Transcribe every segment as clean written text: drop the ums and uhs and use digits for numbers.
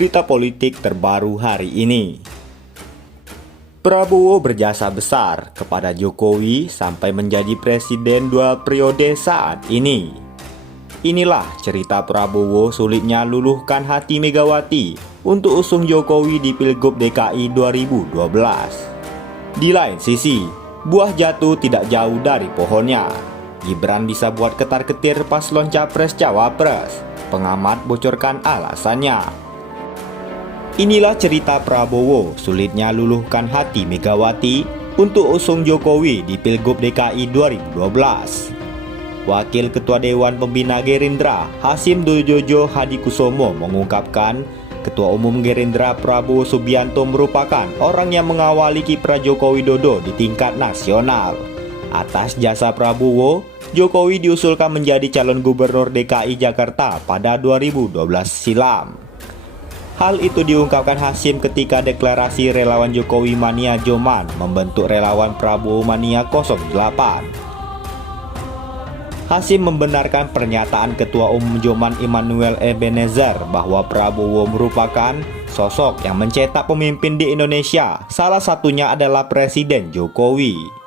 Berita politik terbaru hari ini. Prabowo berjasa besar kepada Jokowi sampai menjadi presiden 2 periode saat ini. Inilah cerita Prabowo sulitnya luluhkan hati Megawati untuk usung Jokowi di Pilgub DKI 2012. Di lain sisi, buah jatuh tidak jauh dari pohonnya. Gibran bisa buat ketar-ketir paslon capres-cawapres. Pengamat bocorkan alasannya. Inilah cerita Prabowo sulitnya luluhkan hati Megawati untuk usung Jokowi di Pilgub DKI 2012. Wakil Ketua Dewan Pembina Gerindra Hasyim Dojojo Hadikusumo mengungkapkan Ketua Umum Gerindra Prabowo Subianto merupakan orang yang mengawali kiprah Joko Widodo di tingkat nasional. Atas jasa Prabowo, Jokowi diusulkan menjadi calon gubernur DKI Jakarta pada 2012 silam. Hal itu diungkapkan Hasyim ketika deklarasi relawan Jokowi Mania Joman membentuk relawan Prabowo Mania 08. Hasyim membenarkan pernyataan Ketua Umum Joman Immanuel Ebenezer bahwa Prabowo merupakan sosok yang mencetak pemimpin di Indonesia, salah satunya adalah Presiden Jokowi.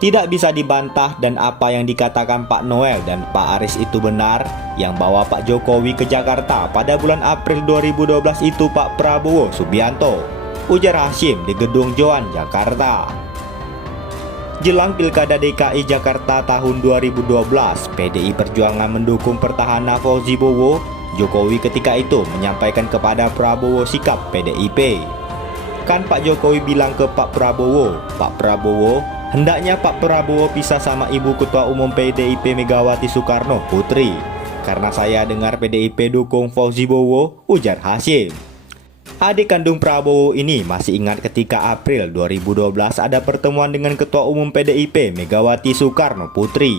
Tidak bisa dibantah dan apa yang dikatakan Pak Noel dan Pak Aris itu benar. Yang bawa Pak Jokowi ke Jakarta pada bulan April 2012 itu Pak Prabowo Subianto, ujar Hasyim di Gedung Joan, Jakarta. Jelang Pilkada DKI Jakarta tahun 2012, PDI Perjuangan mendukung petahana Fauzi Bowo. Jokowi ketika itu menyampaikan kepada Prabowo sikap PDIP. Kan Pak Jokowi bilang ke Pak Prabowo, Pak Prabowo, hendaknya Pak Prabowo pisah sama Ibu Ketua Umum PDIP Megawati Soekarno Putri. Karena saya dengar PDIP dukung Fauzi Bowo, ujar Hasyim. Adik kandung Prabowo ini masih ingat ketika April 2012 ada pertemuan dengan Ketua Umum PDIP Megawati Soekarno Putri.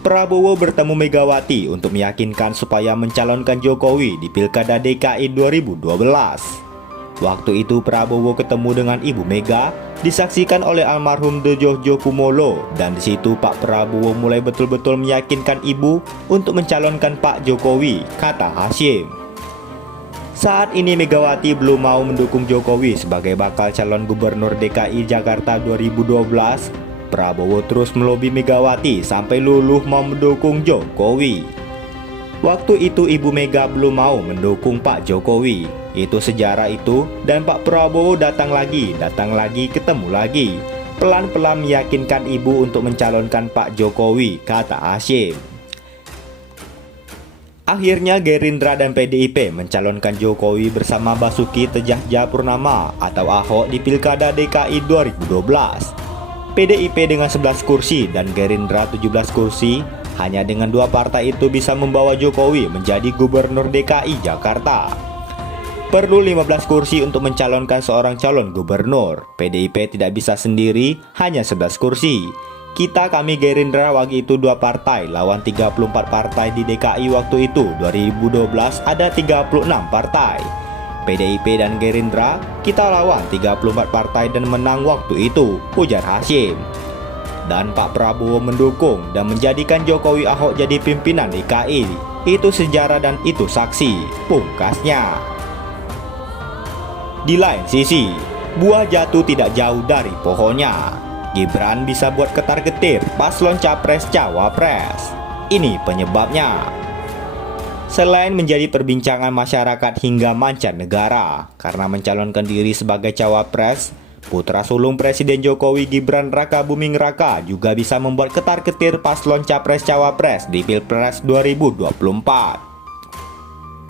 Prabowo bertemu Megawati untuk meyakinkan supaya mencalonkan Jokowi di Pilkada DKI 2012. Waktu itu Prabowo ketemu dengan Ibu Mega, disaksikan oleh almarhum Dojojo Kumolo, dan di situ Pak Prabowo mulai betul-betul meyakinkan Ibu untuk mencalonkan Pak Jokowi, kata Hasyim. Saat ini Megawati belum mau mendukung Jokowi sebagai bakal calon gubernur DKI Jakarta 2012. Prabowo terus melobi Megawati sampai luluh mau mendukung Jokowi. Waktu itu Ibu Mega belum mau mendukung Pak Jokowi. Itu sejarah itu, dan Pak Prabowo datang lagi, ketemu lagi. Pelan-pelan meyakinkan Ibu untuk mencalonkan Pak Jokowi, kata Hasyim. Akhirnya Gerindra dan PDIP mencalonkan Jokowi bersama Basuki Tejahjapurnama atau Ahok di Pilkada DKI 2012. PDIP dengan 11 kursi dan Gerindra 17 kursi. Hanya dengan dua partai itu bisa membawa Jokowi menjadi gubernur DKI Jakarta. Perlu 15 kursi untuk mencalonkan seorang calon gubernur. PDIP tidak bisa sendiri, hanya 11 kursi. Kami Gerindra waktu itu dua partai lawan 34 partai di DKI waktu itu. 2012 ada 36 partai. PDIP dan Gerindra, kita lawan 34 partai dan menang waktu itu, ujar Hasyim. Dan Pak Prabowo mendukung dan menjadikan Jokowi Ahok jadi pimpinan DKI. Itu sejarah dan itu saksi, pungkasnya. Di lain sisi, buah jatuh tidak jauh dari pohonnya. Gibran bisa buat ketar-ketir paslon capres-cawapres. Ini penyebabnya. Selain menjadi perbincangan masyarakat hingga mancanegara karena mencalonkan diri sebagai cawapres, putra sulung Presiden Jokowi Gibran Rakabuming Raka juga bisa membuat ketar-ketir paslon capres-cawapres di Pilpres 2024.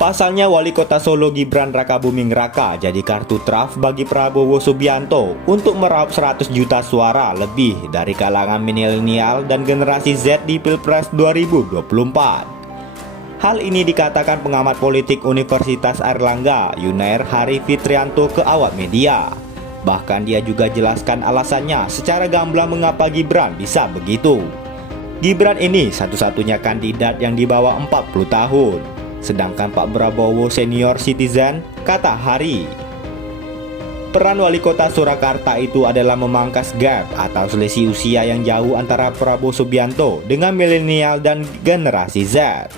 Pasalnya Wali Kota Solo Gibran Rakabuming Raka jadi kartu traf bagi Prabowo Subianto untuk meraup 100 juta suara lebih dari kalangan milenial dan generasi Z di Pilpres 2024. Hal ini dikatakan pengamat politik Universitas Airlangga, Yunair Hari Fitrianto ke awak media. Bahkan dia juga jelaskan alasannya secara gamblang mengapa Gibran bisa begitu. Gibran ini satu-satunya kandidat yang di bawah 40 tahun. Sedangkan Pak Prabowo senior citizen, kata Hari. Peran wali kota Surakarta itu adalah memangkas gap atau selisih usia yang jauh antara Prabowo Subianto dengan milenial dan generasi Z.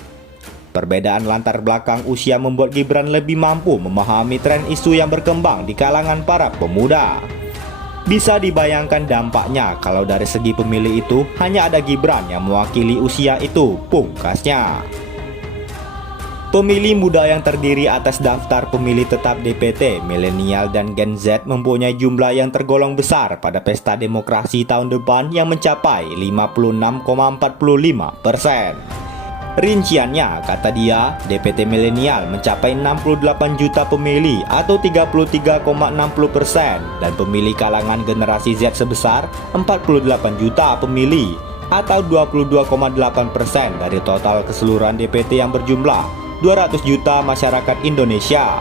Perbedaan latar belakang usia membuat Gibran lebih mampu memahami tren isu yang berkembang di kalangan para pemuda. Bisa dibayangkan dampaknya kalau dari segi pemilih itu hanya ada Gibran yang mewakili usia itu, pungkasnya. Pemilih muda yang terdiri atas daftar pemilih tetap DPT, milenial dan Gen Z mempunyai jumlah yang tergolong besar pada pesta demokrasi tahun depan yang mencapai 56,45%. Rinciannya, kata dia, DPT milenial mencapai 68 juta pemilih atau 33,60% dan pemilih kalangan generasi Z sebesar 48 juta pemilih atau 22,8% dari total keseluruhan DPT yang berjumlah 200 juta masyarakat Indonesia.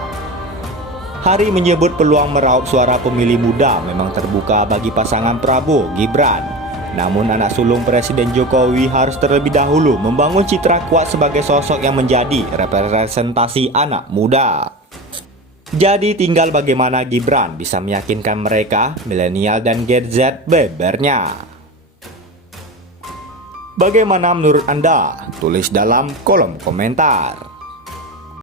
Hari menyebut peluang meraup suara pemilih muda memang terbuka bagi pasangan Prabowo Gibran. Namun anak sulung Presiden Jokowi harus terlebih dahulu membangun citra kuat sebagai sosok yang menjadi representasi anak muda. Jadi tinggal bagaimana Gibran bisa meyakinkan mereka, milenial dan Gen Z bebernya. Bagaimana menurut Anda? Tulis dalam kolom komentar.